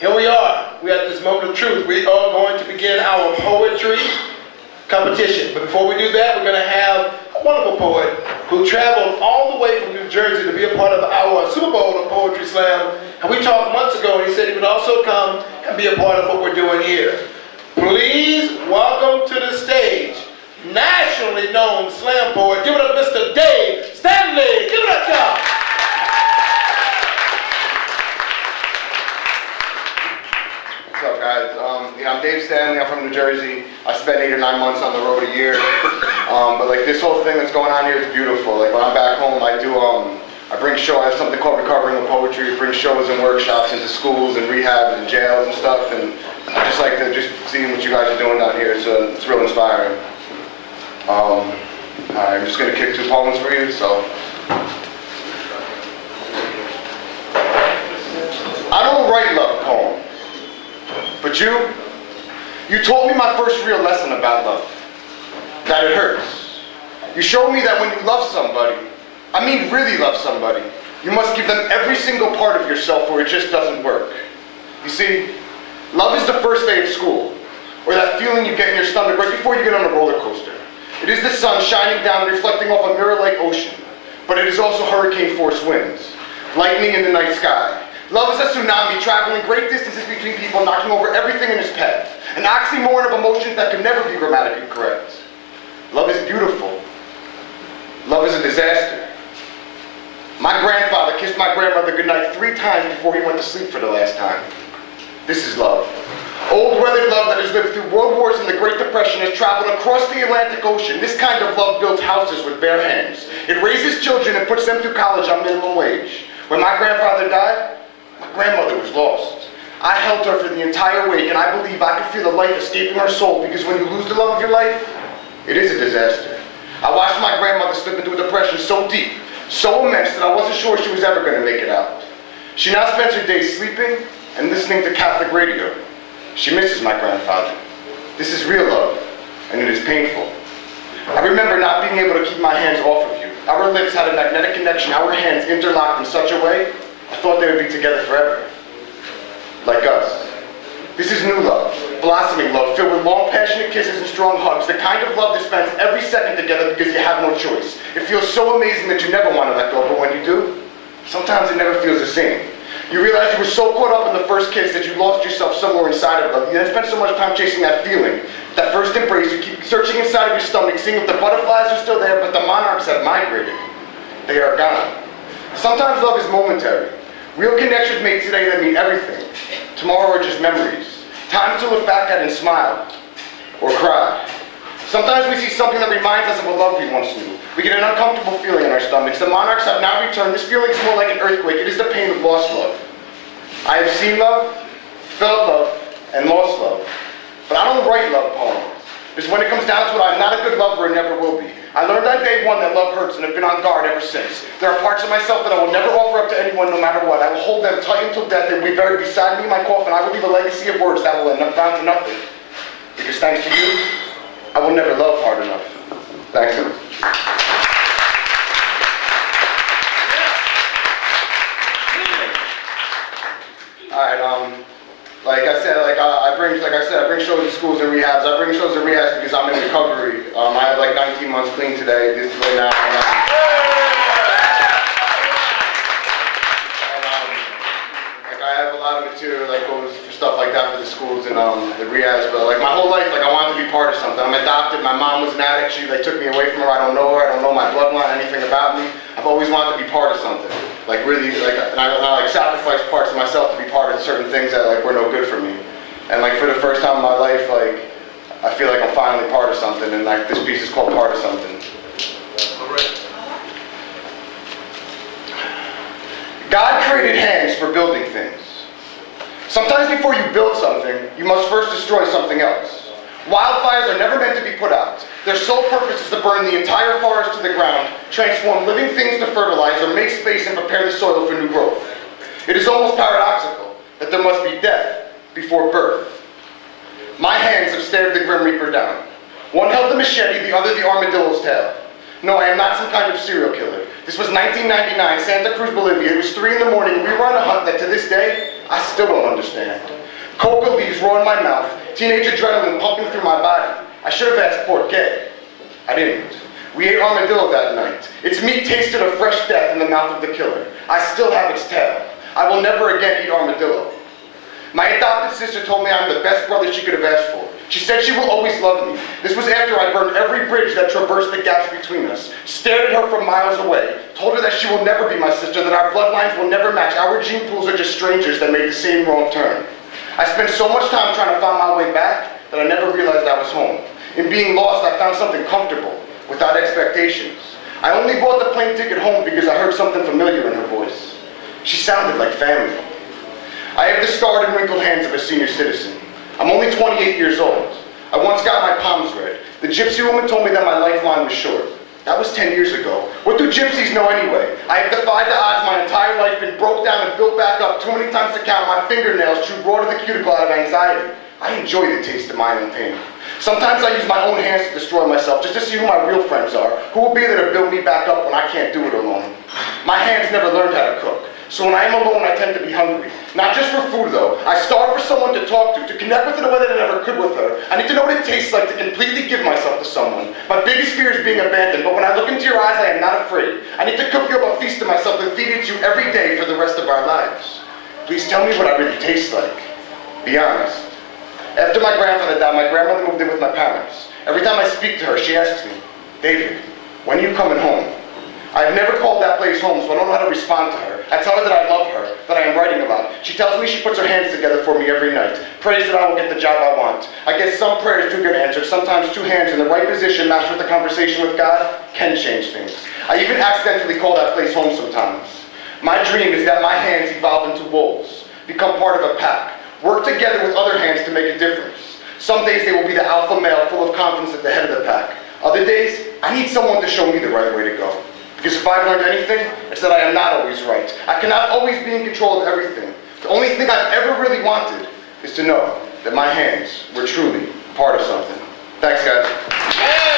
Here we are. We are at this moment of truth. We are going to begin our poetry competition. But before we do that, we're going to have a wonderful poet who traveled all the way from New Jersey to be a part of our Super Bowl of Poetry Slam. And we talked months ago, and he said he would also come and be a part of what we're doing here. Please welcome to the stage nationally known slam poet. Give it up, Mr. Dave Stanley. Give it up, y'all. What's up, guys? I'm Dave Stanley. I'm from New Jersey. I spent 8 or 9 months on the road a year. But like this whole thing that's going on here is beautiful. Like when I'm back home, I bring shows. I have something called Recovering with Poetry. I bring shows and workshops into schools and rehabs and jails and stuff. And I just like to see what you guys are doing down here. So it's real inspiring. I'm just gonna kick 2 poems for you. So I don't write love poems. But you taught me my first real lesson about love, that it hurts. You showed me that when you love somebody, I mean really love somebody, you must give them every single part of yourself or it just doesn't work. You see, love is the first day of school, or that feeling you get in your stomach right before you get on a roller coaster. It is the sun shining down and reflecting off a mirror-like ocean, but it is also hurricane-force winds, lightning in the night sky. Love is a tsunami traveling great distances between people, knocking over everything in its path. An oxymoron of emotions that can never be grammatically correct. Love is beautiful. Love is a disaster. My grandfather kissed my grandmother goodnight 3 times before he went to sleep for the last time. This is love. Old weathered love that has lived through world wars and the Great Depression has traveled across the Atlantic Ocean. This kind of love builds houses with bare hands. It raises children and puts them through college on minimum wage. When my grandfather died, my grandmother was lost. I held her for the entire wake, and I believe I could feel the life escaping her soul, because when you lose the love of your life, it is a disaster. I watched my grandmother slip into a depression so deep, so immense, that I wasn't sure she was ever going to make it out. She now spends her days sleeping and listening to Catholic radio. She misses my grandfather. This is real love, and it is painful. I remember not being able to keep my hands off of you. Our lips had a magnetic connection, our hands interlocked in such a way, I thought they would be together forever. Like us. This is new love, blossoming love, filled with long, passionate kisses and strong hugs, the kind of love that spends every second together because you have no choice. It feels so amazing that you never want to let go, but when you do, sometimes it never feels the same. You realize you were so caught up in the first kiss that you lost yourself somewhere inside of love. You then spent so much time chasing that feeling, that first embrace. You keep searching inside of your stomach, seeing if the butterflies are still there, but the monarchs have migrated. They are gone. Sometimes love is momentary. Real connections made today that mean everything. Tomorrow are just memories. Times to look back at and smile. Or cry. Sometimes we see something that reminds us of a love we once knew. We get an uncomfortable feeling in our stomachs. The monarchs have now returned. This feeling is more like an earthquake. It is the pain of lost love. I have seen love, felt love, and lost love. But I don't write love poems. Because when it comes down to it, I'm not a good lover and never will be. I learned on day 1 that love hurts and have been on guard ever since. There are parts of myself that I will never offer up to anyone no matter what. I will hold them tight until death. They will be buried beside me in my coffin. I will leave a legacy of words that will end up down to nothing. Because thanks to you, I will never love hard enough. Thanks. Alright, like I said, I bring shows to schools and rehabs. I bring shows to rehabs because I'm in recovery. I have like 19 months clean today, this is right now. I have a lot of material that goes for stuff like that for the schools and the rehabs. But like my whole life, I wanted to be part of something. I'm adopted. My mom was an addict. She took me away from her. I don't know her. I don't know my bloodline, anything about me. I've always wanted to be part of something. Like really, and I sacrifice parts of myself to be part of certain things that were no good for me. And for the first time in my life, I feel like I'm finally part of something, and this piece is called Part of Something. All right. God created hands for building things. Sometimes before you build something, you must first destroy something else. Wildfires are never meant to be put out. Their sole purpose is to burn the entire forest to the ground, transform living things to fertilizer, make space, and prepare the soil for new growth. It is almost paradoxical that there must be death before birth. My hands have stared the Grim Reaper down. One held the machete, the other the armadillo's tail. No, I am not some kind of serial killer. This was 1999, Santa Cruz, Bolivia. It was 3 in the morning. We were on a hunt that to this day, I still don't understand. Coca leaves raw in my mouth, teenage adrenaline pumping through my body. I should have asked por qué. I didn't. We ate armadillo that night. Its meat tasted of fresh death in the mouth of the killer. I still have its tail. I will never again eat armadillo. My adopted sister told me I'm the best brother she could have asked for. She said she will always love me. This was after I burned every bridge that traversed the gaps between us, stared at her from miles away, told her that she will never be my sister, that our bloodlines will never match. Our gene pools are just strangers that made the same wrong turn. I spent so much time trying to find my way back that I never realized I was home. In being lost, I found something comfortable, without expectations. I only bought the plane ticket home because I heard something familiar in her voice. She sounded like family. I have the scarred and wrinkled hands of a senior citizen. I'm only 28 years old. I once got my palms read. The gypsy woman told me that my lifeline was short. That was 10 years ago. What do gypsies know anyway? I have defied the odds my entire life, been broke down and built back up too many times to count. My fingernails chew raw to the cuticle out of anxiety. I enjoy the taste of my own pain. Sometimes I use my own hands to destroy myself just to see who my real friends are, who will be there to build me back up when I can't do it alone. My hands never learned how to cook. So when I am alone, I tend to be hungry. Not just for food, though. I starve for someone to talk to connect with in a way that I never could with her. I need to know what it tastes like to completely give myself to someone. My biggest fear is being abandoned, but when I look into your eyes, I am not afraid. I need to cook you up a feast to myself and feed it to you every day for the rest of our lives. Please tell me what I really taste like. Be honest. After my grandfather died, my grandmother moved in with my parents. Every time I speak to her, she asks me, David, when are you coming home? I've never called that place home, so I don't know how to respond to her. I tell her that I love her, that I am writing about. She tells me she puts her hands together for me every night, prays that I will get the job I want. I guess some prayers do get answered. Sometimes 2 hands in the right position matched with a conversation with God can change things. I even accidentally call that place home sometimes. My dream is that my hands evolve into wolves, become part of a pack, work together with other hands to make a difference. Some days they will be the alpha male full of confidence at the head of the pack. Other days, I need someone to show me the right way to go. Because if I've learned anything, it's that I am not always right. I cannot always be in control of everything. The only thing I've ever really wanted is to know that my hands were truly part of something. Thanks, guys.